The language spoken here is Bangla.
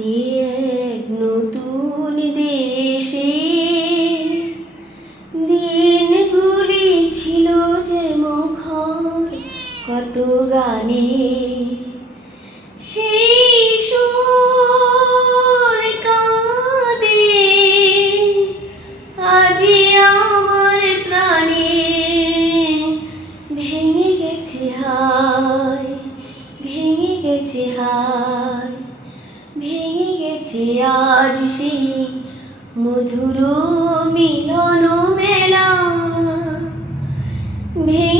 সে এক নতুন দেশে দিনগুলি ছিল যে মুখর কত গানে। সেই সুর কাঁদে আজি আমার প্রাণে। ভেঙে গেছে হায়, ভেঙে গেছে হায়, ভেঙে গেছে আজ সেই মধুর মিলন মেলা। ভেঙে